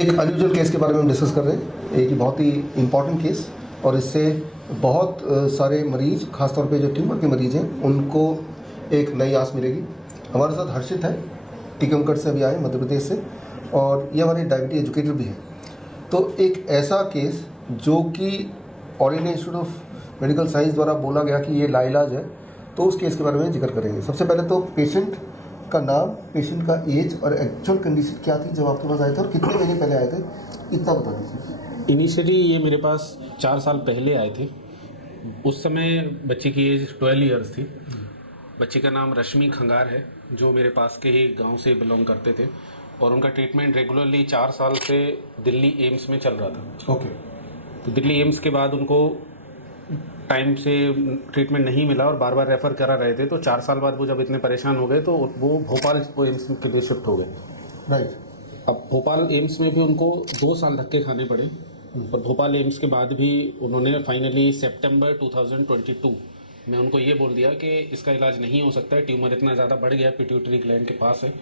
एक unusual case के बारे में हम डिस्कस कर रहे हैं, एक बहुत ही इम्पॉर्टेंट केस, और इससे बहुत सारे मरीज, खासतौर पे जो ट्यूमर के मरीज हैं, उनको एक नई आस मिलेगी। हमारे साथ हर्षित है, टीकमगढ़ से अभी आए, मध्य प्रदेश से, और ये हमारे डायबिटीज एजुकेटर भी हैं। तो एक ऐसा केस जो कि all India institute of medical science द्वारा बोला गया कि ये लाइलाज है, तो उस केस के बारे में जिक्र करेंगे। सबसे पहले तो पेशेंट का नाम, पेशेंट का एज और एक्चुअल कंडीशन क्या थी जब आपके पास आए थे, और कितने महीने पहले आए थे, इतना बता दीजिए। इनिशियली ये मेरे पास 4 साल पहले आए थे। उस समय बच्चे की एज 12 इयर्स थी। बच्चे का नाम रश्मि खंगार है, जो मेरे पास के ही गांव से बिलोंग करते थे, और उनका ट्रीटमेंट रेगुलरली 4 साल से दिल्ली एम्स में चल रहा था। ओके। तो दिल्ली एम्स के बाद उनको टाइम से ट्रीटमेंट नहीं मिला और बार बार रेफ़र करा रहे थे। तो 4 साल बाद वो जब इतने परेशान हो गए तो वो भोपाल एम्स के लिए शिफ्ट हो गए। राइट। अब भोपाल एम्स में भी उनको 2 साल धक्के खाने पड़े, और भोपाल एम्स के बाद भी उन्होंने फाइनली सितंबर 2022 में उनको ये बोल दिया कि इसका इलाज नहीं हो सकता है, ट्यूमर इतना ज़्यादा बढ़ गया है, पिट्यूटरी ग्लैंड के पास है,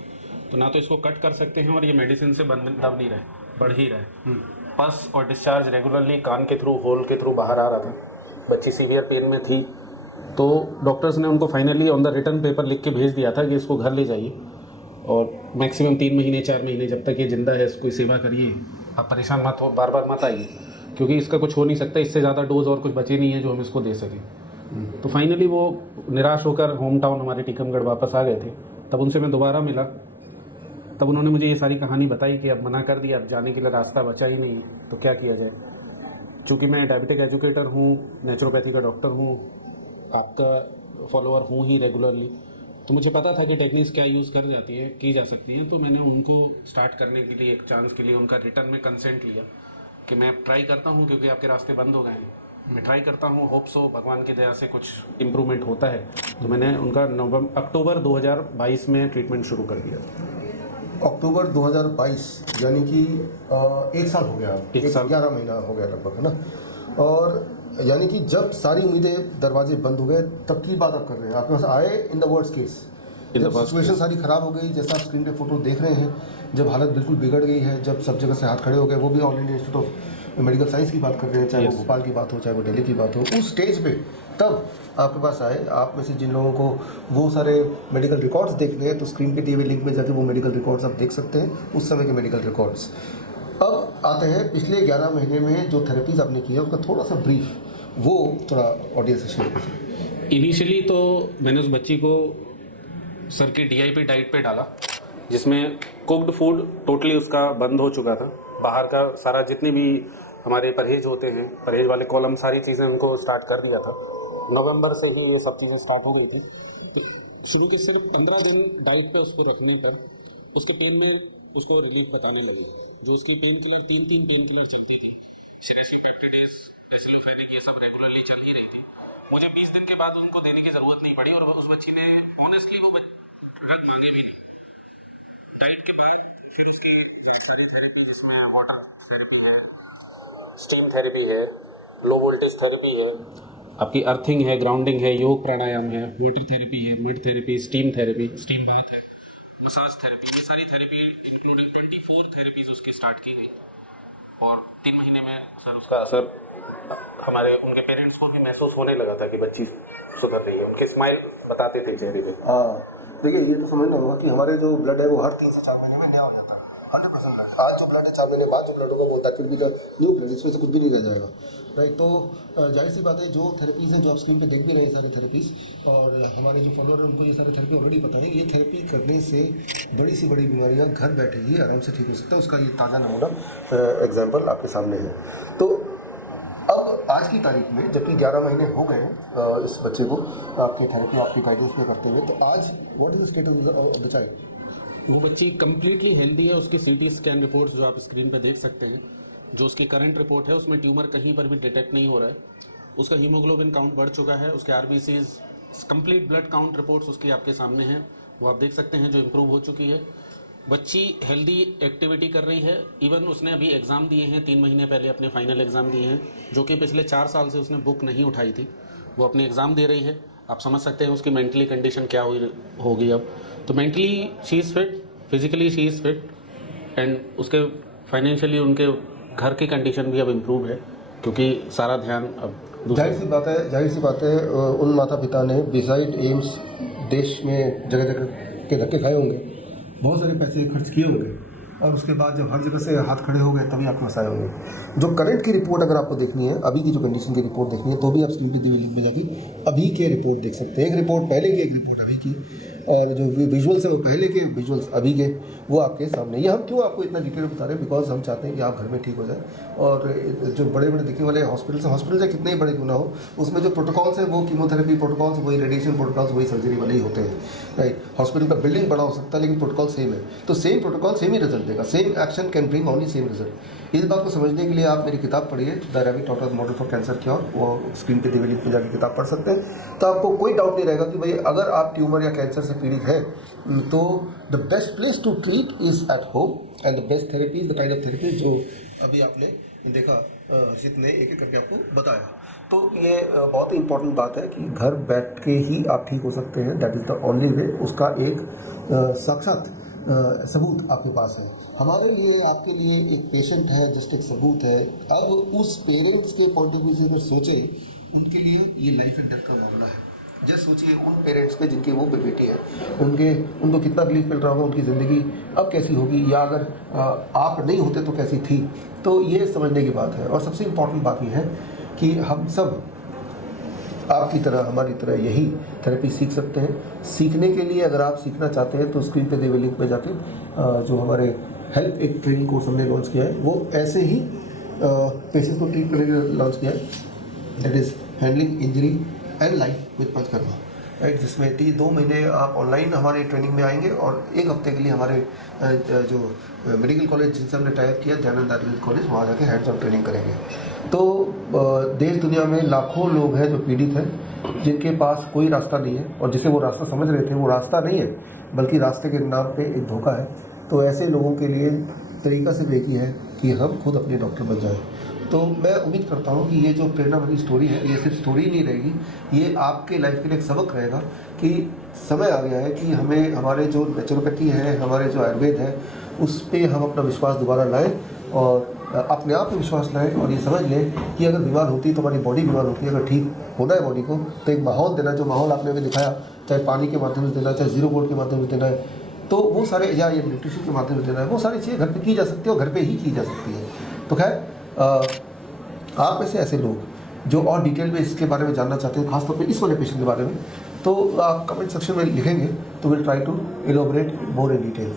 तो ना तो इसको कट कर सकते हैं और ये मेडिसिन से दब नहीं रहे, बढ़ ही रहे। पस और डिस्चार्ज रेगुलरली कान के थ्रू, होल के थ्रू बाहर आ रहा था। बच्ची सीवियर पेन में थी, तो डॉक्टर्स ने उनको finally on the return paper लिख के भेज दिया था कि इसको घर ले जाइए, और मैक्सिमम 3 महीने 4 महीने जब तक ये ज़िंदा है इसको सेवा करिए, आप परेशान मत हो, बार बार मत आइए, क्योंकि इसका कुछ हो नहीं सकता, इससे ज़्यादा डोज और कुछ बचे नहीं है जो हम इसको दे सकें। तो फाइनली वो निराश होकर होम टाउन हमारे टीकमगढ़ वापस आ गए थे। तब उनसे मैं दोबारा मिला, तब उन्होंने मुझे ये सारी कहानी बताई कि अब मना कर दिया, अब जाने के लिए रास्ता बचा ही नहीं, तो क्या किया जाए। चूँकि मैं डायबिटिक एजुकेटर हूँ, नेचुरोपैथी का डॉक्टर हूँ, आपका फॉलोअर हूँ ही रेगुलरली, तो मुझे पता था कि टेक्निक्स क्या यूज़ कर जाती है, की जा सकती हैं। तो मैंने उनको स्टार्ट करने के लिए, एक चांस के लिए उनका रिटर्न में कंसेंट लिया कि मैं ट्राई करता हूँ, क्योंकि आपके रास्ते बंद हो गए हैं, मैं ट्राई करता हूँ, होप सो भगवान की दया से कुछ इम्प्रूवमेंट होता है। तो मैंने उनका अक्टूबर 2022 में ट्रीटमेंट शुरू कर दिया। अक्टूबर 2022, यानी कि 1 साल हो गया, एक साल 11 महीना हो गया लगभग, है ना। और यानी कि जब सारी उम्मीदें, दरवाजे बंद हो गए, तब की बात आप कर रहे हैं। आपके पास आए इन द वर्स्ट केस, जब सिचुएशन सारी ख़राब हो गई, जैसा आप स्क्रीन पे फोटो देख रहे हैं, जब हालत बिल्कुल बिगड़ गई है, जब सब जगह से हाथ खड़े हो गए, वो भी all India institute of medical science की बात कर रहे हैं, चाहे वो भोपाल की बात हो, चाहे वो दिल्ली की बात हो, उस स्टेज पे तब आपके पास आए। आप में से जिन लोगों को वो सारे मेडिकल रिकॉर्ड्स देखने हैं, तो स्क्रीन पे दिए हुए लिंक में जाके वो मेडिकल रिकॉर्ड्स आप देख सकते हैं, उस समय के मेडिकल रिकॉर्ड्स। अब आते हैं पिछले 11 महीने में जो थेरेपीज़ आपने की है, उसका थोड़ा सा ब्रीफ, वो थोड़ा ऑडियंस से शेयर कीजिए। इनिशियली तो मैंने उस बच्ची को सर की DIP डाइट पे डाला, जिसमें कुक्ड फूड टोटली उसका बंद हो चुका था। बाहर का सारा जितने भी हमारे परहेज होते हैं, परहेज वाले कॉलम, सारी चीज़ें उनको स्टार्ट कर दिया था। नवंबर से ही ये सब चीज़ें स्टार्ट हो गई थी। तो शुरू के सिर्फ 15 दिन डाइट पे उसको रखने पर उसके पेन में उसको रिलीफ बताने लगे। जो उसकी पेन किलर, 3 पेन किलर चलती थी, सिरेसिक पेप्टिडेज, एसिलोफेनिक, ये सब रेगुलरली चल ही रही थी। मुझे 20 दिन के बाद उनको देने की ज़रूरत नहीं पड़ी, और उस बच्ची ने ऑनेस्टली वो ड्रग मांगे भी नहीं। डाइट के बाद फिर उसकी सारी थेरेपी, जिसमें वाटर थेरेपी है, स्टीम थेरेपी है, लो वोल्टेज थेरेपी है, आपकी अर्थिंग है, ग्राउंडिंग है, योग प्राणायाम है, वाटर थेरेपी है, mid therapy, steam therapy, steam bath है, मसाज थेरेपी, ये सारी थेरेपी इंक्लूडिंग 24 थेरेपीज उसकी स्टार्ट की गई। और 3 महीने में सर उसका असर हमारे उनके पेरेंट्स को भी महसूस होने लगा था कि बच्ची सुधर रही है। उनके स्माइल बताते थे चेहरे पे। हाँ, देखिए, ये तो समझना होगा कि हमारे जो ब्लड है वो हर 3 से 4 महीने में नया हो जाता है। 100% ब्लड, आज जो ब्लड है 4 महीने बाद जो ब्लड होगा वो that will be the new blood, इसमें से कुछ भी नहीं रह जाएगा। राइट। तो जाहिर सी बात है, जो थेरेपीज़ हैं, जो आप स्क्रीन पे देख भी रहे हैं सारी थेरेपीज़, और हमारे जो फॉलोअर हैं उनको ये सारी थेरेपी ऑलरेडी पता है। ये थेरेपी करने से बड़ी से बड़ी बीमारियाँ घर बैठे ही आराम से ठीक हो सकता है। उसका ये ताज़ा नमूना एग्जाम्पल आपके सामने है। तो अब आज की तारीख में, जबकि 11 महीने हो गए हैं इस बच्चे को आपकी थेरेपी, आपकी गाइडेंस में करते हुए, तो आज what is the status of the child? वो बच्ची कम्प्लीटली हेल्दी है। उसकी CT स्कैन रिपोर्ट्स जो आप स्क्रीन पर देख सकते हैं, जो उसकी करंट रिपोर्ट है, उसमें ट्यूमर कहीं पर भी डिटेक्ट नहीं हो रहा है। उसका हीमोग्लोबिन काउंट बढ़ चुका है, उसके RBCs, complete blood count reports उसकी आपके सामने हैं, वो आप देख सकते हैं, जो इम्प्रूव हो चुकी है। बच्ची हेल्दी एक्टिविटी कर रही है। इवन उसने अभी एग्ज़ाम दिए हैं, 3 महीने पहले अपने फाइनल एग्ज़ाम दिए हैं, जो कि पिछले 4 साल से उसने बुक नहीं उठाई थी। वो अपने एग्ज़ाम दे रही है। आप समझ सकते हैं उसकी मेंटली कंडीशन क्या हुई होगी अब। तो mentally she is fit, physically she is fit, and उसके फाइनेंशियली उनके घर की कंडीशन भी अब इम्प्रूव है, क्योंकि सारा ध्यान अब जाहिर सी बात है उन माता पिता ने बिसाइड एम्स देश में जगह जगह के धक्के खाए होंगे, बहुत सारे पैसे खर्च किए होंगे, और उसके बाद जब हर जगह से हाथ खड़े हो गए तभी आपके पास आए होंगे। जो करंट की रिपोर्ट अगर आपको देखनी है, अभी की जो कंडीशन की रिपोर्ट देखनी है, तो भी आप स्क्रीन पे दी हुई लिंक में जाके अभी के रिपोर्ट देख सकते हैं। एक रिपोर्ट पहले की, एक रिपोर्ट अभी की, और जो विजुअल्स है वो पहले के, विजुअल्स अभी के, वो आपके सामने। ये हम क्यों आपको इतना डिटेल बता रहे हैं, बिकॉज हम चाहते हैं कि आप घर में ठीक हो जाए। और जो बड़े बड़े दिखने वाले हॉस्पिटल्स है कितने ही बड़े क्यों ना हो, उसमें जो प्रोटोकॉल्स हैं वो कीमोथेरेपी प्रोटोकॉल्स वही, रेडिएशन प्रोटोकॉल्स वही, सर्जरी वाले ही होते हैं, राइट। हॉस्पिटल का बिल्डिंग बड़ा हो सकता है लेकिन प्रोटोकॉल सेम है, तो सेम प्रोटोकॉल सेम ही रिजल्ट देगा, same action can bring only same result. इस बात को समझने के लिए आप मेरी किताब पढ़िए, द रवि टॉटर मॉडल फॉर कैंसर क्योर, वो स्क्रीन पे दी हुई लिंक पे जाकर किताब पढ़ सकते हैं। तो आपको कोई डाउट नहीं रहेगा कि भाई अगर आप ट्यूमर या कैंसर से पीड़ित हैं तो the best place to treat is at home, and the best therapy is the kind of therapy जो अभी आपने देखा, हर्षित ने एक एक करके आपको बताया। तो ये बहुत ही इंपॉर्टेंट बात है कि घर बैठ के ही आप ठीक हो सकते हैं, that is the only way. उसका एक साक्षात सबूत आपके पास है। हमारे लिए, आपके लिए एक पेशेंट है, जस्ट एक सबूत है। अब उस पेरेंट्स के पॉइंट ऑफ व्यू से अगर सोचें, उनके लिए ये लाइफ एंड डेथ का मामला है। जस्ट सोचिए उन पेरेंट्स पे जिनके वो बेटी है, उनको कितना रिलीफ मिल रहा होगा, उनकी ज़िंदगी अब कैसी होगी, या अगर आप नहीं होते तो कैसी थी। तो ये समझने की बात है। और सबसे इम्पॉर्टेंट बात ये है कि हम सब आपकी तरह, हमारी तरह यही थेरेपी सीख सकते हैं। सीखने के लिए अगर आप सीखना चाहते हैं तो स्क्रीन पे दिए हुए लिंक पे जाके जो हमारे हेल्प एक ट्रेनिंग कोर्स हमने लॉन्च किया है, वो ऐसे ही पेशेंट्स को ट्रीट करने के लिए लॉन्च किया है, that is handling injury and life with panchakarma, right. जिसमें 2 महीने आप ऑनलाइन हमारे ट्रेनिंग में आएंगे, और 1 हफ्ते के लिए हमारे जो मेडिकल कॉलेज जिनसे हमने टाइप किया, दयानंद आयुर्वेदिक कॉलेज, वहाँ जाके हैंड्स ऑन ट्रेनिंग करेंगे। तो देश दुनिया में लाखों लोग हैं जो पीड़ित हैं, जिनके पास कोई रास्ता नहीं है, और जिसे वो रास्ता समझ रहे थे वो रास्ता नहीं है, बल्कि रास्ते के नाम पे एक धोखा है। तो ऐसे लोगों के लिए तरीका सिर्फ एक ही है कि हम खुद अपने डॉक्टर बन जाएं। तो मैं उम्मीद करता हूँ कि ये जो प्रेरणा भरी स्टोरी है, ये सिर्फ स्टोरी नहीं रहेगी, ये आपके लाइफ के लिए एक सबक रहेगा कि समय आ गया है कि हमें, हमारे जो नेचुरोपैथी है, हमारे जो आयुर्वेद है, उस पर हम अपना विश्वास दोबारा लाएं, और अपने आप पे विश्वास लाएं, और ये समझ लें कि अगर बीमार होती है तो हमारी बॉडी बीमार होती है। अगर ठीक होना है बॉडी को, तो एक माहौल देना, जो माहौल आपने अभी दिखाया, चाहे पानी के माध्यम से देना, चाहे जीरो वोल्ट के माध्यम से देना है, तो वो सारे, या ये न्यूट्रिशन के माध्यम से देना है, वो सारी चीज़ें घर पे की जा सकती है, और घर पे ही की जा सकती है। तो खैर, आप में से ऐसे लोग जो और डिटेल में इसके बारे में जानना चाहते हैं, खासतौर पे इस वाले पेशेंट के बारे में, तो आप कमेंट सेक्शन में लिखेंगे, तो will try to elaborate more in detail.